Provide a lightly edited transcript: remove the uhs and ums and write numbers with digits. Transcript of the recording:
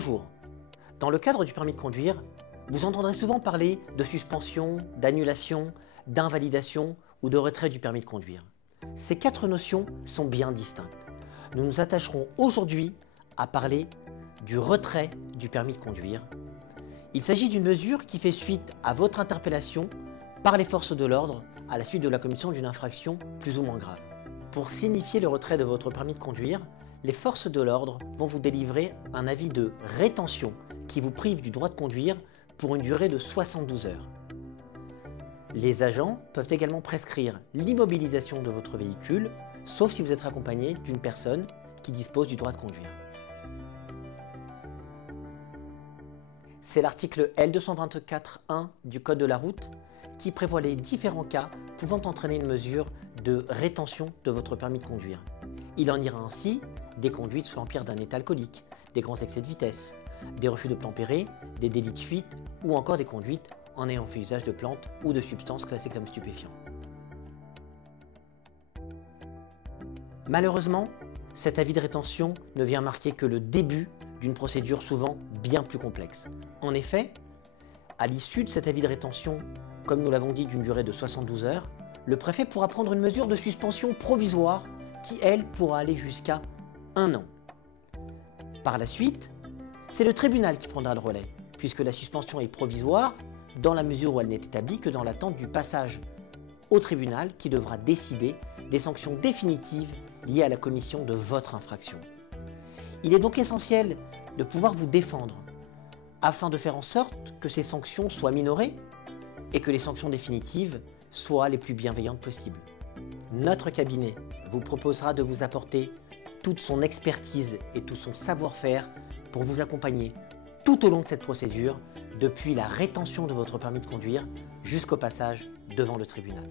Bonjour. Dans le cadre du permis de conduire, vous entendrez souvent parler de suspension, d'annulation, d'invalidation ou de retrait du permis de conduire. Ces quatre notions sont bien distinctes. Nous nous attacherons aujourd'hui à parler du retrait du permis de conduire. Il s'agit d'une mesure qui fait suite à votre interpellation par les forces de l'ordre à la suite de la commission d'une infraction plus ou moins grave. Pour signifier le retrait de votre permis de conduire, les forces de l'ordre vont vous délivrer un avis de rétention qui vous prive du droit de conduire pour une durée de 72 heures. Les agents peuvent également prescrire l'immobilisation de votre véhicule, sauf si vous êtes accompagné d'une personne qui dispose du droit de conduire. C'est l'article L224.1 du Code de la route qui prévoit les différents cas pouvant entraîner une mesure de rétention de votre permis de conduire. Il en ira ainsi des conduites sous l'empire d'un état alcoolique, des grands excès de vitesse, des refus d'obtempérer, des délits de fuite ou encore des conduites en ayant fait usage de plantes ou de substances classées comme stupéfiants. Malheureusement, cet avis de rétention ne vient marquer que le début d'une procédure souvent bien plus complexe. En effet, à l'issue de cet avis de rétention, comme nous l'avons dit d'une durée de 72 heures, le préfet pourra prendre une mesure de suspension provisoire qui, elle, pourra aller jusqu'à 1 an. Par la suite, c'est le tribunal qui prendra le relais, puisque la suspension est provisoire dans la mesure où elle n'est établie que dans l'attente du passage au tribunal qui devra décider des sanctions définitives liées à la commission de votre infraction. Il est donc essentiel de pouvoir vous défendre afin de faire en sorte que ces sanctions soient minorées et que les sanctions définitives soient les plus bienveillantes possibles. Notre cabinet vous proposera de vous apporter toute son expertise et tout son savoir-faire pour vous accompagner tout au long de cette procédure, depuis la rétention de votre permis de conduire jusqu'au passage devant le tribunal.